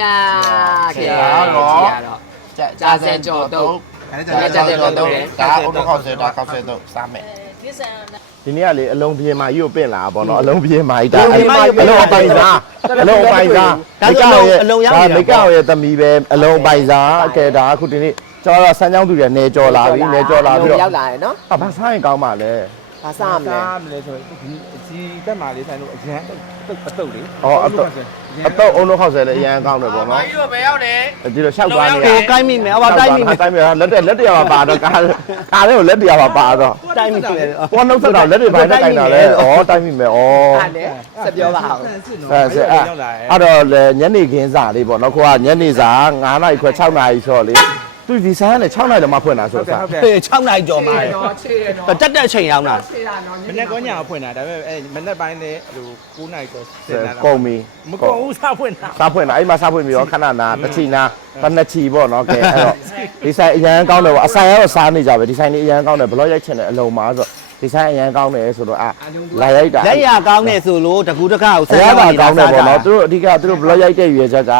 ရကဲတော့တော့ကြာကြာစင်ကြော်တော့အဲ့ဒါကြာစင်ကြော်တော့ဒါအုံတော့ခေါက်ဆဲဒါခေါက်ဆဲတော့စားမယ်ဒီနေ့ကလေအလုံးပြေးမာကြီးကိုပင့်လာပါတော့အလုံးပြေးမာကြီးဒါအလုံးပြေးမာကြီးကိုပင့်အလာလုံးအပိုင်စားအလုံးအပိုင်စားဒါဆိုအလုံးအလုံးရောက်နေတာမိကောက်ရဲ့သမီးပဲအလုံးအပိုင်စားကဲဒါအခုဒီနေ့ကျော်တော့ဆန်းချောင်းသူတွေနေကြော်လာပြီနေကြော်လာပြီးတော့ရောက်လာရယ်နော်အဘာစားရင်ကောင်းပါလဲဘာစားမလဲစားမလဲဆိုတော့ဒီဒီဘက်မှာလေးဆိုင်လို့အရန်တုတ်အတုတ်လေးဟောအတော့ အတော့အုံတော့ခောက်ဆဲလေအရန်ကောင်းတယ်ပေါ့နော်ကြီးတို့ပဲရောက်တယ်ဒီလိုလျှောက်သွားနေကိုကိုင်းမိမယ်အဘတိုင်းမိမယ်တိုင်းမိလက်တက်လက်တရားပါတော့ကားကားလေးကိုလက်တရားပါပါတော့တိုင်းမိမယ်ဘောနှုတ်ဆက်တော့လက်တွေပိုင်းနဲ့တိုင်တာလေဩတိုင်းမိမယ်ဩအဲ့လေဆက်ပြောပါအောင်အဲဆဲအဲ့အဲ့တော့လေညနေခင်းစာလေးပေါ့နော်ခေါကညနေစာ9နာရီခွဲ6နာရီဆိုတော့လေ သူဒီဆိုင်ကလည်း6နာရီတော့မှဖွင့်တာဆိုတော့စာဟုတ်ကဲ့ဟေး6နိုင်ကြော်မှာတော့ချေရနော်တက်တဲ့အချိန်ရောက်လာချေရနော်မနေ့ကညဖွင့်တာဒါပေမဲ့အဲမနေ့ပိုင်းလည်းဟို9နိုင်တော့စင်လာကုန်ပြီမကုန်ဘူးစားဖွင့်တာစားဖွင့်တာအဲ့မှာစားဖွင့်ပြီးတော့ခဏနာတစ်ချီနာတစ်နှစ်ချီပေါ့နော်ကဲအဲ့တော့ဒီဆိုင်အရန်ကောင်းတယ်ပေါ့အဆိုင်ကတော့စားနေကြပဲဒီဆိုင်လေးအရန်ကောင်းတယ်ဘလော့ရိုက်ချင်တယ်အလုံးပါဆိုတော့ ဒီဆိုင်အရန်ကောင်းတယ်ဆိုတော့အာလာရိုက်တာလက်ရကောင်းနေဆိုလို့တကူတကားကိုအရသာကောင်းတယ်ပေါ့နော်သူတို့အဓိကသူတို့ blog ရိုက်တဲ့ရွေချက်က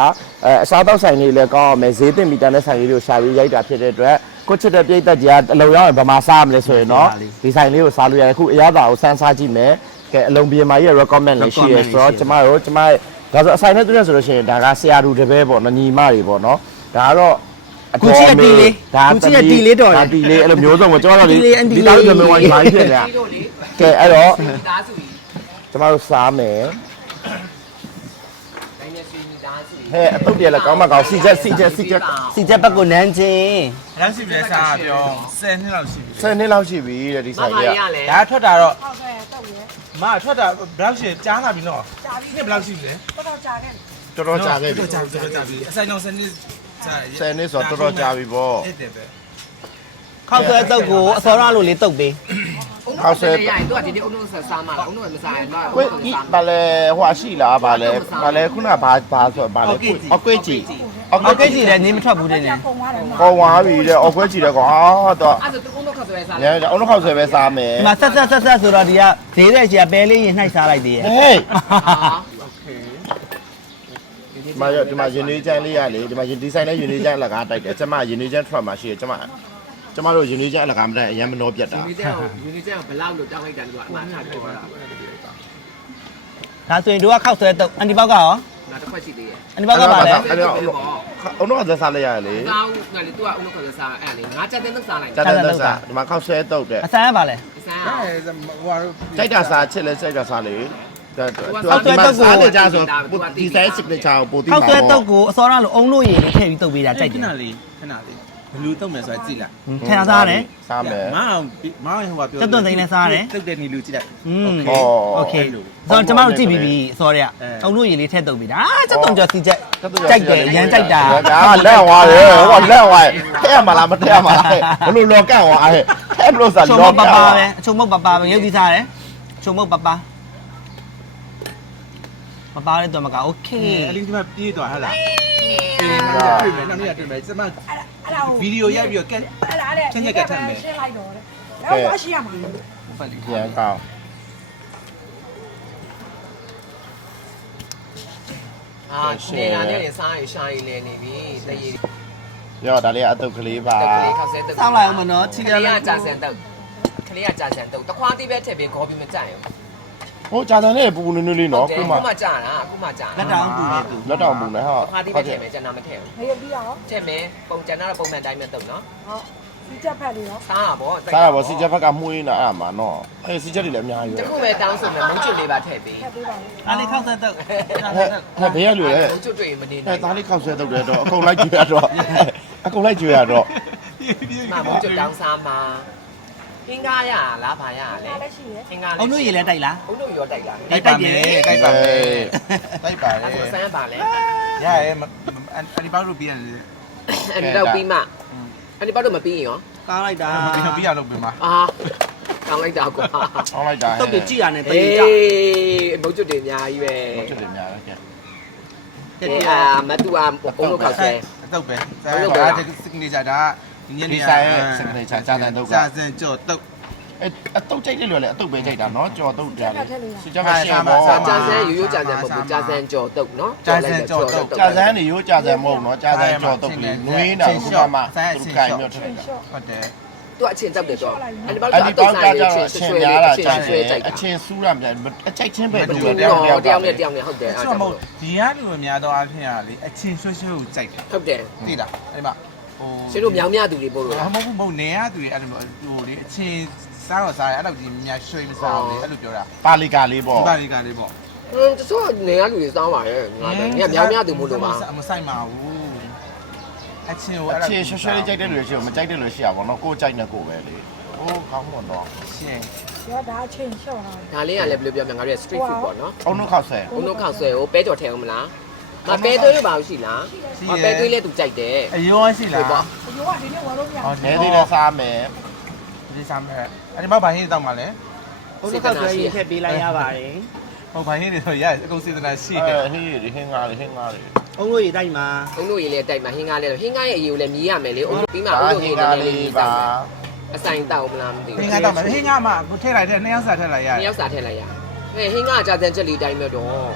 အဲအစားတော့ဆိုင်လေးလည်းကောင်းအောင်မယ်ဈေးတင်မီတန်တဲ့ဆိုင်လေးတွေကိုရှာပြီးရိုက်တာဖြစ်တဲ့အတွက်ကိုချစ်တဲ့ပြိသက်ကြီးကအလုံရောက်ရင်ဗမာစားမလဲဆိုရင်တော့ဒီဆိုင်လေးကိုစားလို့ရတယ်အခုအရသာကိုစမ်းစားကြည့်မယ်ကဲအလုံပြေမာကြီးရဲ့ recommend လေးရှိရဆိုတော့ကျမတို့ကျမရဲ့ဒါဆိုအဆိုင်နဲ့တူရဆိုလို့ရှိရင်ဒါကဆရာတူတပည့်ပေါ့နော်ညီမတွေပေါ့နော်ဒါကတော့ ကူချီရဲ့တီလေးကူချီရဲ့တီလေးတော်ဒါတယ်တီလေးအဲ့လိုမျိုးစုံပေါ့ကျွန်တော်တို့တီလေးအန်တီဒီလေးတော့ကျွန်တော်ဝိုင်းပါဖြစ်နေတာဒီတို့လေကဲအဲ့တော့မိသားစုကြီးကျမတို့စားမယ်တိုင်းနဲ့ဆွေမိသားစုကြီးဟဲ့အတုတ်တည်းလည်းကောင်းမကောင်းစီချက်စီချက်စီချက်စီချက်ဘက်ကိုနန်းချင်းအဲ့ဒါရှိပြီစားပြော10နှစ်လောက်ရှိပြီဆယ်နှစ်လောက်ရှိပြီတဲ့ဒီမဆိုင်မကြီးရကလဲဒါထွက်တာတော့မထွက်တာဘယ်လောက်ရှိကြားလာပြီနော်နှစ်ဘယ်လောက်ရှိလဲတော်တော်ကြာခဲ့ပြီတော်ကြာတော်ကြာပြီအဆိုင်တော့10နှစ်ကြာ ဆယ်နှစ်ဆိုတော့တော်တော်ကြာပြီပေါ့အဲ့တဲ့ပဲခောက်ဆွဲတုပ်ကိုအစောရလို့လေးတုပ်ပေးဟောက်ဆဲရရင်သူကဒီနေ့အုံလုံးဆက်စားမှာလားအုံလုံးမစားရင်တော့ဝေးဤဘာလဲဟိုရှိလားဘာလဲဘာလဲခုနဘာဘာဆိုဘာလဲအော်ကွေးကြည့်အော်အော်ကွေးကိကြတ်ည့်ကြီးလည်းနေမထွက်ဘူးတဲ့နေကောင်းသွားပြီတဲ့အော်ကွေးကြည့်တဲ့ကောင်ဟာတော့အဲ့ဒါသူအုံလုံးခက်ဆွဲစားညအုံးခေါက်ဆွဲပဲစားမယ်ဒီမှာဆက်ဆက်ဆက်ဆက်ဆိုတော့ဒီကဈေးတဲ့ကြီးကပဲလေးရင်နှိုက်စားလိုက်သေးရဲ့ဟေး ဒီမှာဒီမှာယင်းလေးချမ်းလေးရလေဒီမှာဒီဆိုင်နဲ့ယင်းလေးချမ်းအလကားတိုက်တယ်ကျမယင်းလေးချမ်း truck မှာရှိတယ်ကျမကျမတို့ယင်းလေးချမ်းအလကားမတိုက်အရင်မနှောပြတ်တာယူနီကျန်ကိုယူနီကျန်ကိုဘလောက်လို့တောင်းလိုက်တယ်သူကအမှားချပြောတာဒါဆိုရင်တို့ကခောက်ဆွဲတုပ်အန်တီဘောက်ကရောနောက်တစ်ခွက်ရှိသေးရဲ့အန်တီဘောက်ကပါလဲအဲ့တော့အုံတော့သက်စားလိုက်ရလေကောင်းငါလေသူကအုံလုံးခက်ဆွဲစားအဲ့လေငါချက်တဲ့သက်စားလိုက်တက်တဲ့သက်စားဒီမှာခောက်ဆွဲတုတ်တယ်အဆန်းကပါလဲဆန်းအဲဟိုဟာကြိုက်တာစားချစ်လဲကြိုက်တာစားလေ ဒါ သူ သူ က ဒီမှာ ခောက်ဆွဲတုတ်ကို စားနေကြဆိုဒီဆိုင် signature ကိုပို့တိ ခောက် ပါ ဆွဲတု တော့ ပ်ကိုအစောရလို့အုံလို့ရင်ထည့်ပြီးတုပ်ပေးတာကြိုက်တယ် ခဏလေးခဏလေးဘလူးတုံးမယ်ဆိုတာကြည့်လိုက် ထည့်စားရတယ် စားမယ် မအောင်မအောင်ဟိုကပြော တက်သွန်သိန်းနဲ့စားရတယ် တုတ်တဲ့နီလူကြည့်လိုက် อืม ဩ โอเคဆိုတော့ကျမတို့ကြည့်ပြီးပြီအစောရကအုံလို့ရင်လေးထည့်တုပ်ပေးတာအာစက်တုံကျော်စီချက်ကြိုက်တယ်ရမ်းကြိုက်တာ ဒါလက်သွားတယ်ဟိုလက်သွားထဲရမလားမထဲရမလားဘလို့လောကန့်သွားဟဲ့ထဲဘလို့စား ချုံ လော မုတ် က ပ န့် ပပဲအချုံမုတ်ပပပဲရုပ်သီးစားတယ်ချုံမုတ်ပပ ပပလေးတော့မကโอเค အဲ့ဒီဒီမှာပြေးသွားဟဟလားအေးနောက်နေ့တွေ့မယ်နောက်နေ့တွေ့မယ်စမ အဲ့ဒါကို ဗီဒီယိုရိုက်ပြီးတော့ကဲ အဲ့ဒါလေ ချင်းချက်ကတ်ထမ်းမယ် ရှင်းလိုက်တော့တဲ့အဲ့ဒါရှိရမှာ ပြန်ကောင်း အာနေတာနဲ့စားရင်ရှာရင်လည်းနေပြီတရေ ရောဒါလေးအတုတ်ကလေးပါ တကလေးခက်ဆွဲတုတ် စောင်းလိုက်အောင်မနော်ချီ က ရ လေး လာ ကကြာစံတုတ်ကလေးကကြာစံတုတ်တခွားသေးပဲထည့်ပြီးခေါ်ပြီးမကြိုက်ဘူး ဟိုဂျာတန်လေးပူနွေးနွေးလေးနော်ခုမှခုမှကြာတာအခုမှကြာလက်တောင်ပူနေသူလက်တောင်ပူနေဟာတခွားသေးပဲထည့်မယ်ကျန်တာမထည့်ဘူးမရပြီးအောင်ထည့်မယ်ပုံကျန်တာပုံမှန်တိုင်းပဲတုတ်နော်ဟုတ်ဒီချက်ဖက်လေးရောစားတာပေါ့စားရပါစီချက်ဘက်ကမှုေးနေအဲ့မှာနော်အဲစီချက်တွေလည်းအများကြီးတပဲခုပဲတောင်းဆိုမယ်မုန်းချွတ်လေးပါထည့်ပေးထက်ပေးပါဦးအားလေးခောက်ဆက်တော့ဟဲ့ဟဲ့ဘေးရလူလေမုန်းချွတ်တွေ့ရင်မနေအဲနိုင်သားလေးခောက်ဆွဲတုတ်တယ်တော့အကုန်လိုက်ကြွေရတော့အကုန်လိုက်ကြွေရတော့မမုန်းချွတ်တောင်းစားမှာ ဟင်းကားရလားဘာရလဲဒါလည်းရှိရယ်ဟင်းကားအုံလို့ရင်လည်းတိုက်လားအုံတို့ရောတိုက်လားတိုက်ပါမယ်တိုက်ပါမယ်တိုက်ပါလေအဲ့ဒါဆန်းပါလဲရရဲအဒီပေါက်လို့ပြီးရတယ်အဲ့ဒီတော့ပြီးမှအဲ့ဒီဘောတော့မပြီးရင်ရောကောင်းလိုက်တာပြီးတော့ပြီးရလို့ပြင်ပါအာကောင်းလိုက်တာကွာအောင်းလိုက်တာတုတ်တွေကြည့်ရတယ်တအေရေကြးမုန်းချွတ်တွေအများကြီးပဲချက်တွေများပဲကဲအေးအာမတူအာအုံတို့ခောက်ဆဲတုတ်ပဲဒါက signature ဒါ ညနေဒီဆိုင်ရဲ့ signature ဂျာတန်တုတ်ကစာစင်ကြော့တုတ် အဲအတုတ်ကြိုက်တယ်လို့လည်းအတုတ်ပဲကြိုက်တာနော်ကြော်တုတ်တယ်လေစီချက်ကရှင်းကြာပေါ့ကြာဆန်းရိုးရိုးကြာဆန်းမဟုတ်ဘူးကြာဆန်းကြော်တုတ်နော်ကြာဆန်းကြော်တုတ်ကြာစန်းနေရိုးကြာစန်းမဟုတ်နော်ကြာစန်းကြော်တုတ်ပြီးနွေးနေတာခုမှသူကင်မြို့ထက်တာ ဟုတ်တယ်သူအချင်းတောက်တယ်တော့အဲ့ဒီဘောက်အဲ့ဒီတော့ပေါက်တုတ်ကြဆိုင်ကြရေးတော့ချင်းအဆွဲချင်းဆွဲများတာကြာဆွဲကြိုက်အချင်းဆူးရမြန်အချိုက်ချင်းပဲတူတူတတယ်ယောတယောက်က်တတယောယောက်က်နဲ့တယောက်နဲ့ဟုတ်တယ်အဲ့ဆိုဒါတော့မို့ဒီကလူများတော့အဖြစ်ရလေအချင်းရွှဲရွှဲကိုကြိုက်တယ်ဟုတ်တယ် သိလားအဲ့မှာဟို ရှင်တို့မြောင်မြသူတွေပို့လို့မဟုတ်ဘူးမဟုတ်နေရသူတွေအဲ့လိုဟိုလေအချင်းစားတော့စားရအဲ့လိုဒီများရွှေမစားဘူးလေအဲ့လိုပြောတာပါလီကာလေးပေါ့ဒီပါလီကလေးပေါ့ဟင်းတချို့နေရလူတွေစောင်းပါရဲ့ငါလည်းညမြောင်မြသူမို့လို့ပါမဆိုင်ပါဘူးအချင်းကိုအအဲ့ဒါချင်းရွှဲရွှဲလေးကြိုက်တဲ့လူရှိမကြိုက်တဲ့လူရှိရပါတော့ကိုကြိုက်နေကိုပဲလေဟိုကောင်းမတော့ရှင်ရောဒါအချင်းလျှော့တာဒါလေးကလည်းဘယ်လိုပြောမလဲငါတို့ street food ပေါ့နော်အုံနှုတ်ခောက်ဆဲဘုံတို့ခောက်ဆွဲကိုပဲကြော်ထဲအောင်မလား မပဲသွေးရပါဘူးရှိလားမပဲသွေးလဲသူကြိုက်တယ် အယောရှိလားပေါ့အရောကဒီနေ့ဝါလို့မရဟောနေသေးတယ်စားမယ်ဒီစားမယ်အဲ့ဒီမှာဘာဟင်းတောက်မှာလဲဘုန်းတော်ကရေးထည့်ပေးလိုက်ရပါတယ်ဟုတ်ဘာဟင်းတွေဆိုရအကုန်စေတနာရှိတအဲယ် ဟင်းရီဟင်းကားလေးဟင်းကားလေးအုံးလို့ရေးတိုက်မှာအုံတို့ရေလဲတိုက်မှာဟင်းကားလဲဟင်းကားရဲ့အရေးကိုလည်းမြည်ရမယ်လေအုံတို့ပြီးမှအုံဟတို့ရေင်းလဲကားလေးလေးမြည်ပါတောက်မယ်အဆိုင်တောက်မလားမသိဟဘူးင်းကတောက်မယ်ဟင်းကမှထည့်လိုက်တဲ့နှစ်ယောက်စားထည့်လိုက်ရနှစ်ယောက်စာထည့်လိုက်ရဟဲ့ဟင်းကားကြာစံချက်လေးတိုင်းမဲ့တော့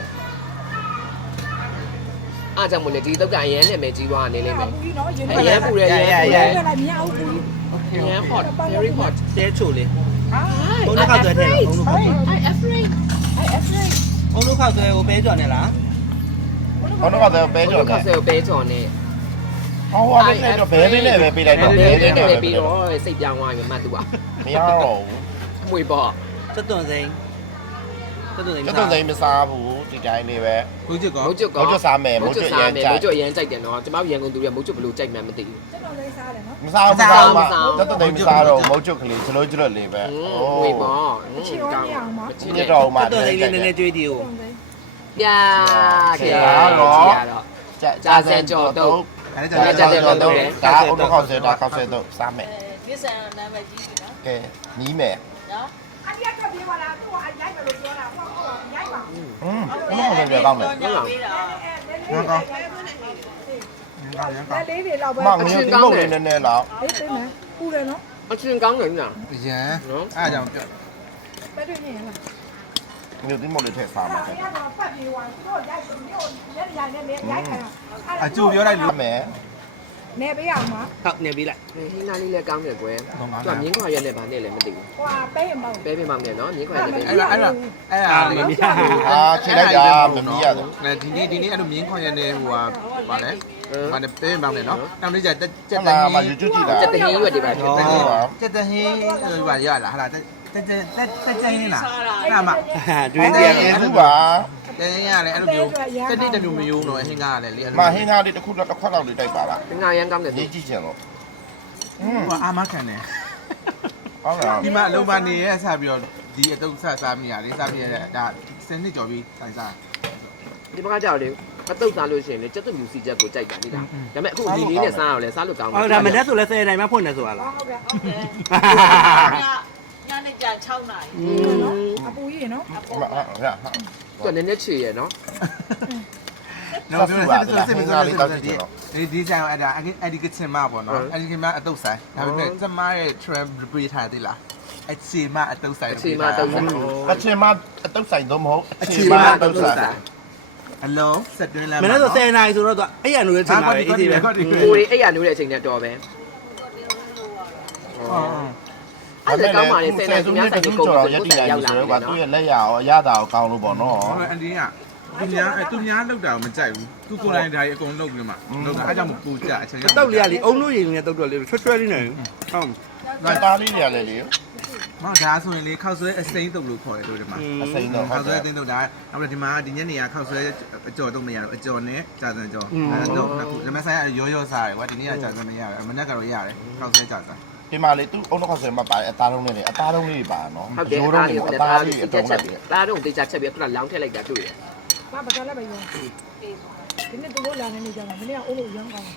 အားကြောင့်မလို့ဒီတုတ်ကအရန်နဲ့မယ်ကြီးသွားနေလိမ့်မယ်ဘူးကြီးနော်ရင်အရန်ပူရရန်ပူရရလိုက်မြအောင်ဘူးကြီးအရန် hot very hot တဲချိုလေးဟာဘုန်းတော်ကသွဲထည့်ဘုန်းတော်က I afraid အဲ့အဖရိတ်ဘုန်းတော်ကသွဲကိုပဲကြော်နေလားဟောတော့ကတော့ပဲကြော်ခါနေဆယ်ကိုပဲကြော်နေဟောဟောလေးနဲ့တော့ဘဲလေးနဲ့ပဲပေးလိုက်တော့ဘယ်လေးနဲ့ပဲပြီးတော့စိတ်ပြောင်းသွားပြီမှတ်သူကမရတော့ဘူးမွေပေါ့စက်သွန်စိမ်း စက်သွန်စိမ်းကျွတ်တုံသိမ်းမစားဘူးဒီတိုင်းလေးပဲဘူးချစ်ကောမိုးကျွတ်ကောမိုးကျွတ်စားမယ်မိုးကျွတ်ရမ်းကြိုက်မိုးကျွတ်ရမ်းကြိုက်တယ်နော်ကျမတို့ရန်ကုန်သူတွေကမိုးကျွတ်ဘယ်လိုကြိုက်မှန်းမသိဘူး ကျွန်တော်လေးစားတယ်နော်မစားဘူးမစားဘူးကျွတ်တုံသိမ်းမစားတော့မိုးကျွတ်ကလေးကျလို့ကျလို့လေးပဲမွေပေါ့အချင်းရောညအောင်ပါညတော့မှစက်သွန်စိမ်းလေးနည်းနည်းကျွေးတီကိုကျွန်တော်လေးပြာခဲ့တော့ကြာစံကြော်တော့အဲ့ဒါဒါကြာကြစံက်ကြော်တော့တော့ဒါအုတ်တော့ခောက်ဆဲဒါခောက်ဆဲတော့စားမယ် ဒီဆန်နာမည်ကြီးပြီနော်ကဲနီးမယ်နော် အဒီကပြေးပါလားသူကအရိုက်မယ်လို့ပြောတာဟုတ်ဟုတ်ရိုက်ပါဟင်းအုတ်တော့ခောက်ဆဲကောင်းမယ်ညောင်းပေးတာအဲလေးလေးကောင်းလေးလေးလောက်ပဲမငွေတိမုတ်လေးနည်းနည်းလောက်အေးပေးမယ်ပူတယ်နော်အချင်းကောင်းတယ်နော်ရန်အားကြောင့်ပြောပဲတွေ့နေရလားငွေတိမုတ်လေးထည့်စားမယ်အဲ့ဒါတော့ဖတ်ပြေးသွားသူတို့ရိုက်သူတို့ရက်ရိုက်နေနေရိုက်ခါအကျိုးပြောလိုက်လို့မယ် နေပေးအောင်ပါဟုတ်နေပြီလိုက်ဟင်းသားလေးလည်းကောင်းတယ်ကွယ်သူကမြင်းခွာရက်နဲ့ဗာနဲ့လည်းမသိဘူးဟွာပေးရင်ပေါ့ပဲပြမောင်နဲ့နော်မြင်းခွာရက်နဲ့ပဲအဲ့ဒါအဲ့ဒါအဲ့ဒါလေအာခြေလိုက်တာမမီးရတယ်ဒီနေ့ဒီနေ့အဲ့လိုမြင်းခွန်ရနေဟိုဟာပါလေဘာလဲပေးမောင်းနေနော်နောက်နေ့ကျတက်ကျတက်က်တလာန်းမှယူကျွတ်ကြည့်တာတက်တဟင်းရွက်တွေပါဖြစ်တယ်တက်တဟင်းဟိုပါရလားဟာလားတက်တက်တက်တက်ဟင်းလားအဲ့မှကျွေးတီရအဲ့ဒါပါ တဟင်းရလည်းအဲ့လိုမျိုးတက်တိတမျိုးမယုံတော့ဟင်းကားလည်းလေအဲ့မလိုဟင်းသားလေးတစ်ခုတော့တစ်ခွက်လောက်လေးတိုက်ပါလားငါရန်ကောင်းတယ်နေသူကြည့်ချင်လို့ဟိုအာမခံတယ်ဟုတ်လားဒီမှာအလုံးမနေရဆက်ပြီးတော့ဒီအတုပ်ဆက်စားမိရလေးစားမိရတဲ့ဒါစနစ်ကြော်ပြီးတိုင်စား ဒီဘက်ကကြောက်လေအတုတ်စားလို့ရှိရင်လေကျက်သွမြူစီချက်ကိုကြိုက်တာလေဒါပေမဲ့အခုဒီလေးနဲ့စားရအောင်လဲစားလို့ကောင်းဟုတ်ဒါမတက်ဆိုလဲ10နိုင်မှဖွင့်နေဆိုတာလားဟုတ်ကဲ့ဟုတ်တယ်ညညနေကျ6နာရီအပူကြီးနော် ဟုတ်ဟုတ်ဟုတ် သူကနည်းနည်းချေရနော်နော်ပြောတယ်စစ်စစ်စစ်စစ်ဒီဒီဆိုင်အဲ့ဒါအဲ့ဒီကချင်မပေါ့နော်အဲ့ဒီကချင်မအတုပ်ဆိုင်ဒါပေမဲ့ကျမရဲ့ trend ပြေးထားသေးလားအချီမအတုပ်ဆိုင်အချေမတုတ်စားအချင်းမအတုပ်ဆိုင်တော့မဟုတ်အချင်းမအတုပ်ဆိုင်အလုံးဆက်တွင်းလမ်းမနေ့ဆို10နိုင်ဆိုတော့သူအဲ့ရနိုးတဲ့ချိန်မှာပဲအေးသေးပဲကိုရီအဲ့ရနိုးတဲ့အချိန်နဲ့တော်ပဲ အဲ့ဒါကောင်းပါလေဆယ်နိုင်သူများဆိုင်ကိုကုန်တော့ပြီးရက်ကိုတည်ယ်နိုင်ရောက်ပြီလာဆိုတယ်တော့သူ့နော်ရဲ့လက်ရရောအရသာကိုကောင်းလို့ပေါ့နော်ဟုတ်အန်ဒီကသူများသူများလောက်တာမကြိုက်ဘူးသူကိုယ်တိုင်ဒါကြီးအကုန်လုပ်ပြီးမှလုပ်တာအဲကြောင့်မပူကြအချိန်တောက်လေးကလေအုံလို့ရည်နေတောက်တော့လေချွတ်ချွတ်လေးနေဟုတ်ငါသားလေးတွေလည်းလေမဟုတ်ဒါဆိုရင်လေခောက်ဆွဲအစိမ့်တုပ်လို့ခေါ်တယ်တို့ဒီမှာအစိမ့်တော့ဟုခောတ်က်ဆွဲတယ်အသိမ့်တုပ်ဒါနောက်ပြီးဒီမှာဒီညနေကခောက်ဆွဲအကြော်တော့မရတော့အကြော်နဲ့ကြာစံကြော်အဲတော့ခုဒီမှာဆိုင်ကရောရောစားတယ်ကွာဒီနေ့ကကြာစံမရဘူးမနေ့ကတော့ရတယ်ခောက်ဆွဲကြာစံ ဒီမှာလေသူ့အုံတော့ဆွဲမှာပါတယ်အသားလုံးလေးလေအသားလုံးလေးပါနော်ဟုတ်တယ်ရိုးအားလုံးလေးလေးကိုအလည်းသားအားလေးလေးအတက်တုံးချလိုက်က်တယ်ဒါတော့တေချာချက်ပြီးခုနလောင်းထည့်လိုက်တာတွေ့တယ်ဘာပကလည်းပဲရောဒီနေ့သူတို့လာနေနေကြတာမနေ့ကအိုးလို့ရမ်းကောင်း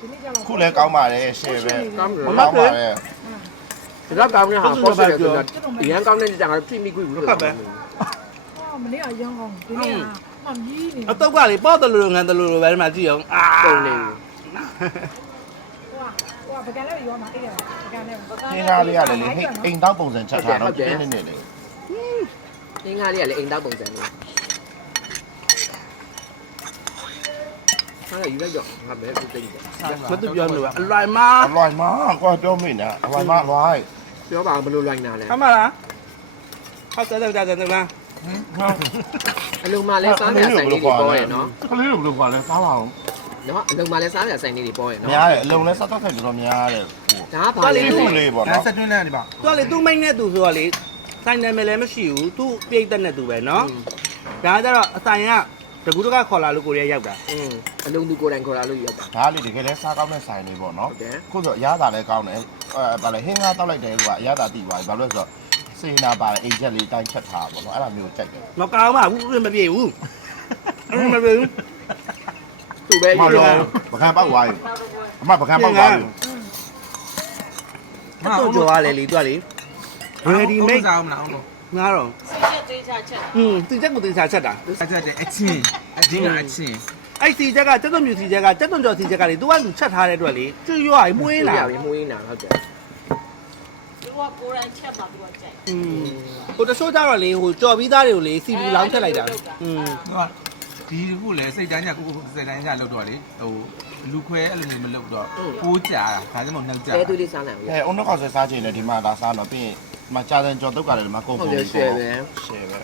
ဒီနေ့ကျတော့ခုလည်းကောင်းပါတယ်ရှယ်ပဲကောင်းတယ်ကောင်းပါတယ်ဒါကောင်းတဲ့ဟာပေါ့တယ်ဆိုတော့ရန်ကောင်းတဲ့ကြံကတော့ထိမိကွေးဘူးလို့ဟာမနေ့ကရမ်းကောင်းဒီနေ့ကမှမြည်နေအတောက်ကလေပေါ့တယ်လို့ငန်းတယ်လို့ပဲဒီမှာကြည့်အောင်အာကုန်နေဟိုကဟိုက ပကံလည်းရောမှာအဲ့ဒါပကံလည်းခင်းကားလေးရတယ်လေဟိတ်အိမ်တောက်ပုံစံချက်ထားတော့ပြင်းနေနေလေအင်းကားလေးကလည်းအိမ်သားပုံစံလေးဟာယူလိုက်တော့ငါပဲပြသိတယ်မသူပြောလို့အလွိုင်မအလွိုင်မကွာပြောမိနေအလွိုင်မအလွိုင်ပြောပါဘယ်လိုလိုက်နာလဲအမလားဟောက်တဲ့တဲ့တဲ့လားအလုံးမလဲစားရဆိုင်လေးတွေပေါ်ရနော်ကလေးတို့ဘယ်လိုကွာလဲစားပါအောင် နော်အလုံးမလဲစားရဆိုင်လေးတွေပေါ်ရနော်များတယ်အလုံးလဲစားတော့ခိုင်တော်များတယ်ဟိုဒါကဘာလဲလေးခုလေးပေါ့ဒါနော်ဆက်တွင်းလန်းနေပါသူကလေသူ့မိန်းနဲ့သူဆိုတော့လေဆိုင်နာမည်လည်းမရှိဘူးသူ့ပြိတ်သက်နဲ့သူပဲနော်ဒါကြတော့အဆိုင်ကတကူတကခေါ်လာလို့ကိုရီးယားရောက်တာอืมအလုံးသူကိုယ်တိုင်ခေါ်လာလို့ရောက်တာဒါလေးတကယ်လဲစားကောင်းတဲ့ဆိုင်လေးပေါ့နော်ဟုတ်တယ်ခုဆိုအရသာလည်းကောင်းတယ်အဲဗာလေဟင်းကားတောက်လိုက်တယ်ကွာအရသာတိသွားပြီဘာလို့လဲဆိုတော့စေနာပါတယ်အိမ်ချက်လေးတိုင်းချက်ထားပေါ့နော်အဲ့ဒါမျိုးကြိုက်တယ်မကောင်းပါဘူးမပြေဘူးအဲ့မပြေဘူး သူပဲ မ ယူ လို့ တော့ ပကံပေါက်သွားပြီအမပကံပေါက်သွားပြီ တော့ကြော်ရလေလေသူကလေ ready made စားအောင်မလားအောင်လို့ ငါတော့ ချက်သေးချချက် อืมသူချက်ကိုတင်စားချက်တာ အချက်တဲ့အချင်းအချင်းကအချင်း အဲ့စီချက်ကတက်သွန်မြူစီချက်ကတက်သွန်ကြော်စီချက်ကလေသူကလူချက်ထားတဲ့အတွက်လေကျွတ်ရွာမွေးလာ ရပြီမွေးနာဟုတ်တယ် သူကကိုယ်တိုင်ချက်မှာသူကကြိုက် อืมဟိုတချို့ကြတော့လေဟိုကြော်ပြီးသားတွေကိုလေစီဘူးလောင်းချက်လိုက်တာอืม သူက ဒီခုလေစိတ်တန်းကြကိုကိုစိတ်တန်းကြလောက်တော့လေဟိုလူခွဲအဲ့လိုမျိုးမလုပ်တော့ပိုးကြာတာဒါကြောင့်မနှောက်ကြတဲသူလေးစားနိုင်ဘူးအဲအုံတော့ခေါက်ဆွဲစားချင်တယ်ဒီမှာဒါစားတော့ပြီးရင်ဒီမှာကြာတဲ့ကြော်တုတ်ကလည်းဒီမှာကုန်ဟုတ်ကုန်တယ်ရှယ်ပဲရှယ်ပဲ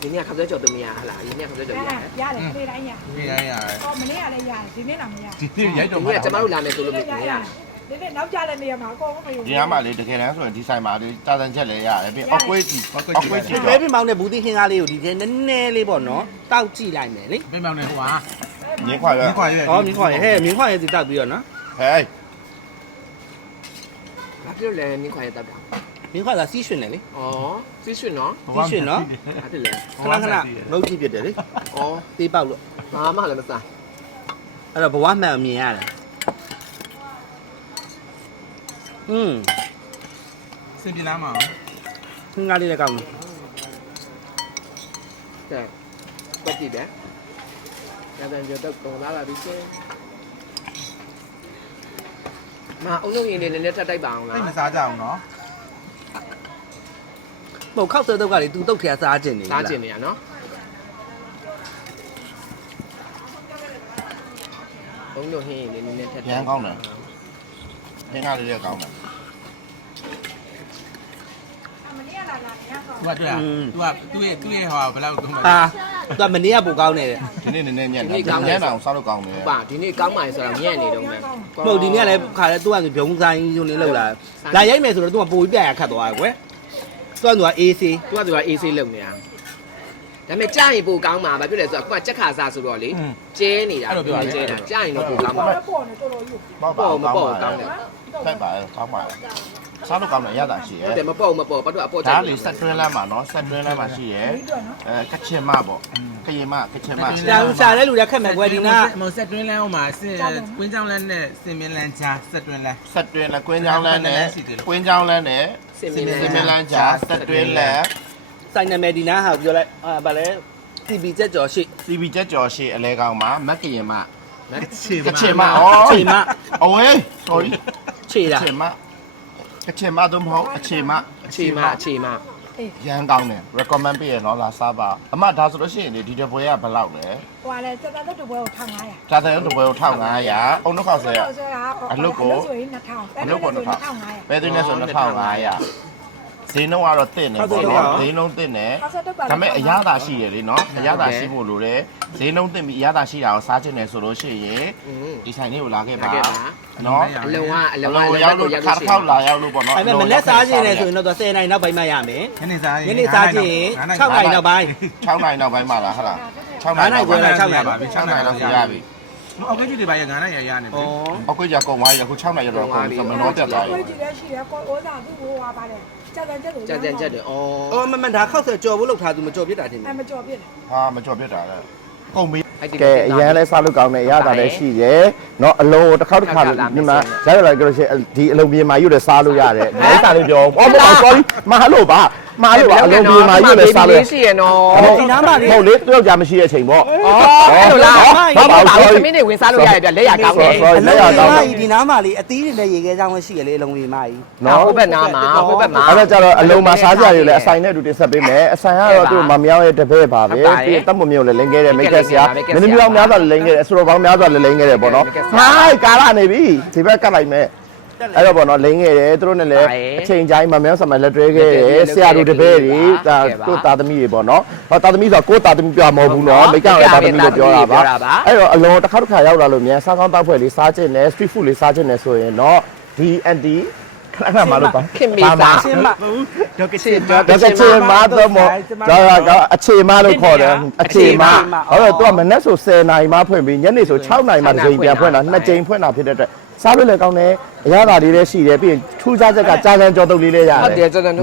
ဒီနေ့ခါဆွဲကြော်သူမရဟလားဒီနေ့ခါဆွဲကြော်ရရတယ်ရတယ်ပြေးတိုင်းရပြရရဟောမနေ့ကလည်းရတယ်ဒီနေ့တော့မရဒီနေ့ရိုက်ဒီတော့နေ့ကျမတို့လာမယ်ဆိုလို့မရရ ရဒီနေ့နောက်ကြတဲ့နေရာမှာအကုန်လုံးမယူဒီကမှလေတကယ်တမ်းဆိုရင်ဒီဆိုင်မှာလေကြာတဲ့ချက်လည်းရတယ်ပြီးအောက်ကွေးကြီးအောက်ကွေးကြီးဒီမဲပြမောင်းတဲ့ဘူးတိခင်းကားလေးကိုဒီထဲနည်းနည်းလေးပေါ့နော်တောက်ကြည့်လိုက်မယ်လေပြင်ပေါင်းနေဟိုဟာငင်းခွာရမြခွာရွက်ဟောမြင်းခွာရဲ့ဟဲ့မြင်းခွာရဲ့စီတောက်ပြီးတော့နော်ဟဲ့ဘာဖြစ်လဲမြင်းခွာရတက်တာမြင်းခွာကစီးရွှင်တယ်လေဩစီးရွှင်နော်စီးရွှင်နော်ဘာဖြစ်လဲခဏခဏငုတ်ကြည့်ပြတယ်လေဩသေးပေါက်လို့ဘာမှလည်းမစားအဲ့တော့ဘဝမှန်မြင်ရတယ် อืมစင်ပြလာမှာခင်းကားလေးလည်းကောင်းတယ်တဲ့ပတ်ကြည့်တယ်ကျန်တဲ့ကြော်တော့ကုန်လာပါပြီရှင်မအုံလုံးရင်လေးနည်းနည်းထပ်တိုက်ပါအောင်လားအဲ့မစားကြအောင်နော်မဟုတ်ခောက်ဆွဲတုတ်ကလေသူတုတ်ထရစားခြင်းနေစားကျင်နေရနော်အုံလုံးဟင်းရင်လေးနည်းနည်းထပ်ရမ်းကောင်းတယ် ငင်းကားလေးလည်းကောင်းတယ်မနေ့ကလာလာညဆောသူကတွေ့လားသူကသူ့ရဲ့သူ့ရဲ့ဟောဘယ်လောက်သုံးလဲဟာသူကမနေ့ကပိုကောင်းနေတယ်ဒီနေ့နည်းနည်းညံ့တယ် ညံ့အောင်စားလို့ကောင်းတယ်ပါဒီနေ့ကောင်းပါလေဆိုတော့ညံ့နေတော့မယ် မဟုတ်ဒီနေ့ကလည်းခါလဲသူကဆိုဘုံဆိုင်ရုံလေးလောက်လာလာရိုက်မယ်ဆိုတော့သူကပိုပြီးပြရခတ်သွားတယ်ကွယ်သူကသူက AC သူကသူကအေးဆေးလုံနေတာဒါပေမဲ့ကြာရင်ပိုကောင်းမှာဘာဖြစ်လဲဆိုတော့အခုကချက်ခါစားဆိုတော့လေကျဲနေတာကျဲတာကြာရင်တော့ပိုကောင်းမှာ ပေါ်ပေါ်နေတော်တော်ယူပေါ့ပေါ့မကောပေါ့င်းကောပါင်းတယ် ဖိုက်ပါကောင်းပါစားလို့ကောင်းတယ်ရတာရှိရဟုတ်တယ်မပေါ့မပေါ့ဘာလို့အပေါ့ကြိုဒါက်လေဆက်တွင်းလမ်းမှာနော်ဆက်တွင်းလမ်းမှာရှိရပြီးတော့နော်အဲကချင်မပေါ့ကရင်မကချင်မရှာရှာတဲ့လူတွေခက်မဲ့ကွယ်ဒီနာမဆက်တွင်းလန်းဟိုမှာစင်ကွင်းကြောင်းလန်းနဲ့စင်မင်းလန်းချာဆက်တွင်းလန်း ဆက်တွင်းလမ်းကွင်းချောင်းလမ်းနဲ့ကွင်းချောင်းလမ်းနဲ့စင်မစင်းင်မလဲလန်းချာဆက်တွင်းလမ်း စိုင်းနာမည်ဒီနာဟာပြောလိုက်အာဗာလဲ TB ချက်ကြော်ရှိ CB ချက်ကျော်ရှိအလဲကောင်မှာမက်ကရင်မ ချေကချင်မဩခြေမအဝေး sorry ခြေကတာချင်မကချင်မတော့မဟုတ်အခြေမအခြေမအခြေမရန်ကောင်းတယ် recommend ပေးရနော်လာစားပါအမဒါဆိုလို့ရှိရင်ဒီတပွဲကဘယ်လောက်လဲဟိုကလည်းစက်သက်တပွဲကို1500ဒါတဲ့တပွဲကို1500အုံနှုတ်ခေါက်ဆဲရဆိုရအလုပ်ဆိုရင်2000အလုပ်ကို1500 1500ပဲသွင်းနေဆို2500 ဈေးနှုန်းကတော့တင့်နေပေါ့နော်ဈေးနှုန်းတင့်နေဟာဆက်တော့ပါဒါပေမဲ့အရသာရှိရလေနော်အရသာရှိဖို့လိုတယ်ဈေးနှုန်းတင့်ပြီးအရသာရှိတာကိုစားချင်တယ်ဆိုလို့ရှိရင်อืมဒီဆိုင်လေးကိုလာခဲ့လာပါခဲ့ပါနော်အလုံးဝအအလုံးဝလုံးအလုံးဝရောက်လို့ရောက်ခါလို့တစ်ရှိခေါက်လာရောက်လို့ပေါ့နော်အဲ့မဲ့မနေ့စားခြင်းလဲဆိုရင်တော့10နိုင်နောက်ပိုင်းမှရမယ်ညနေစားညနေစားခြင်း6နိုင်နောက်ပိုင်း6နိုင်နောက်ပိုင်းမှာလားဟုတ်လား6 9နိုင်ခွဲလား6နိုင်ပါပြီ6နိုင်လောက်ဆိုရပြီအောက်ကကြီးတွေပါရငါးနိုင်ရရနေပြီဩအောက်ကကြာကုန်သွားပြီအခု6နိုင်ရတော့ကုန်ပြီမနှောတက်သွားပြီကိုကြည့်လဲရှိရကိုဩစာသူ့ဟိုဟာပါတယ် ကြက်ကြက်ကြက်လို့ ကြက်ကြက်ကြက်တယ်ဩ အော်မမဒါခောက်ဆွဲကြော်ဖို့လောက်ထားသူမကြော်ပြစ်တာတင် အဲမကြော်ပြစ် ဟာမကြော်ပြစ်တာလေကုန်ပြီ ကဲအရန်လဲစားလို့ကောင်းတယ်ရတာလည်းရှိတယ်เนาะအလုံးကိုတစ်ခေါက်တစ်ခါဒီမှာရရလာကြလို့ရှိရင်ဒီအလုံးပြင်မာယူတယ်စားလို့ရတယ်ဒီစားလေးပြောအော်မဟုတ် sorry မဟလို့ပါ မှားလို့ပါအလုံးပြေးမှာရွတ်လဲစားလို့ရှိရနော်ဒီနားမှာလေးဟုတ်လေသူ့ယောက်ျားမရှိတဲ့အချိန်ပေါ့အော်အဲ့လိုလားဘာပါဘူးသမီးတွေဝင်စားလို့ရတယ်ဗျလက်ရကောင်းတယ်ဆော်အလက်လုံးရကောင်းမတယ်ကြီးဒီနားမှာလေးအသီးတွေနဲ့ရေခဲချောင်းရှိရလေအလုံးလေးမကြီးနော်ဟိုဘက်နားမှာဟိုဘက်မှာအဲ့ဒါကြတော့အလုံးမှာစားကြရလေအဆိုင်နဲ့အတူတင်ဆက်ပေးမယ်အဆိုင်ကတော့သူ့မမြောင်းရဲ့တပည့်ပါပဲပြီးတက်မမျိုးလည်းလိမ့်ခဲ့တယ်မိတ်ကက်ဆရာမင်းမျိုးများစွာလည်းလိမ့်ခဲ့တယ်အစတော်ပေါင်းများစွာလည်းလိမ့်ခဲ့တယ်ပေါ့နော်ဟိုင်းကာလာနေပြီဒီဘက်ကတ်လိုက်မယ် အဲ့တော့ပေါ့နော်လိမ့်ခဲ့တယ်သူတို့နဲ့လည်းအချိန်တိုင်းမမြောင်းဆမလက်တွဲခဲ့တယ်ဆရာတို့တပည့်တွေဒါတို့သားသမီးတွေပေါ့နော်ဟောသားသမီးဆိုကိုသားသမီးပြမဟုတ်ဘူးနော်မိတ်ကရဲ့သားသမီးလို့ပြောတာပါအဲ့တော့အလုံးတစ်ခါတစ်ခါရောက်လာလို့မြန်စားကောင်းတောက်ဖွဲ့လေးစားခြင်းနဲ့ street food လေးစားခြင်းနဲ့ဆိုရင်တော့ဒီအန်တီခဏမှလို့ပါခင်မေစာရှင်းမဒေါက်ကစီဒေါဒါကချေမာတော့မဒါကအခြေမာလို့ခေါ်တယ်အခြေမာဟုတ်တော့သူကမနေ့ဆို10နာရီမှဖွင့်ပြီးညနေဆို6နာရီမှတစ်ချိန်ပြန်ဖွင့်တာနှစ်ချိန်ဖွင့်တာဖြစ်တဲ့အတွက် စားလို့လည်းကောင်းတယ်အရသာလေးလည်းရှိတယ်ပြီးရင်ထူးခြားချက်ကကြာကြံကြော်တုပ်လေးလည်းရတယ်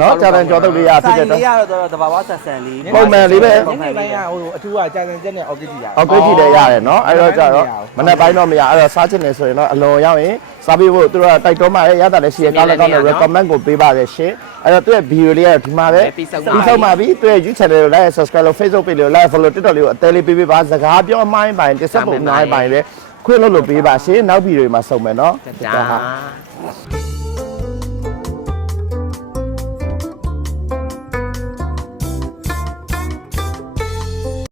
နော်ကြာကြံကြော်တုပ်လေးရဖြစ်ဆိုင်တဲ့အတွက်လေးရတော့တဘာဝဆက်ဆန်လေးပုံမှန်လေးပဲညနေပိုင်းကဟိုအထူးကကြာစံချက်နဲ့ object ကြီးရအောက်ကိုကြည့်လည်းရတယ်နော်အဲ့တော့ကြတော့မနေ့ပိုင်းတော့မရအဲ့တော့စားချင်တယ်ဆိုရင်တော့အလွန်ရောက်ရင်စားပြီးဖို့သူတို့ကတိုက်တွန်းမှလည်းရတာလည်းရှိရကောင်းလည်းကောင်းတယ် recommend ကိုပေးပါရရှင်အဲ့တော့သူ့ရဲ့ video လေးကဒီမှာပဲပြီးဆုံးပြီးဆုံးပါပြီသူ့ရဲ့ YouTube channel ကို like subscribe လုပ် Facebook page ကို like follow TikTok လေးကိုအသေးလေးပေးပေးပါစကားပြောအမိုင်းပိုင်းတစ်ဆက်ပုံနိုင်ပိုင်းလေ ခွင့်လို့လို့ပေးပါရှင်နောက်ဗီဒီယိုမှာစုံမယ်နော် ဒါ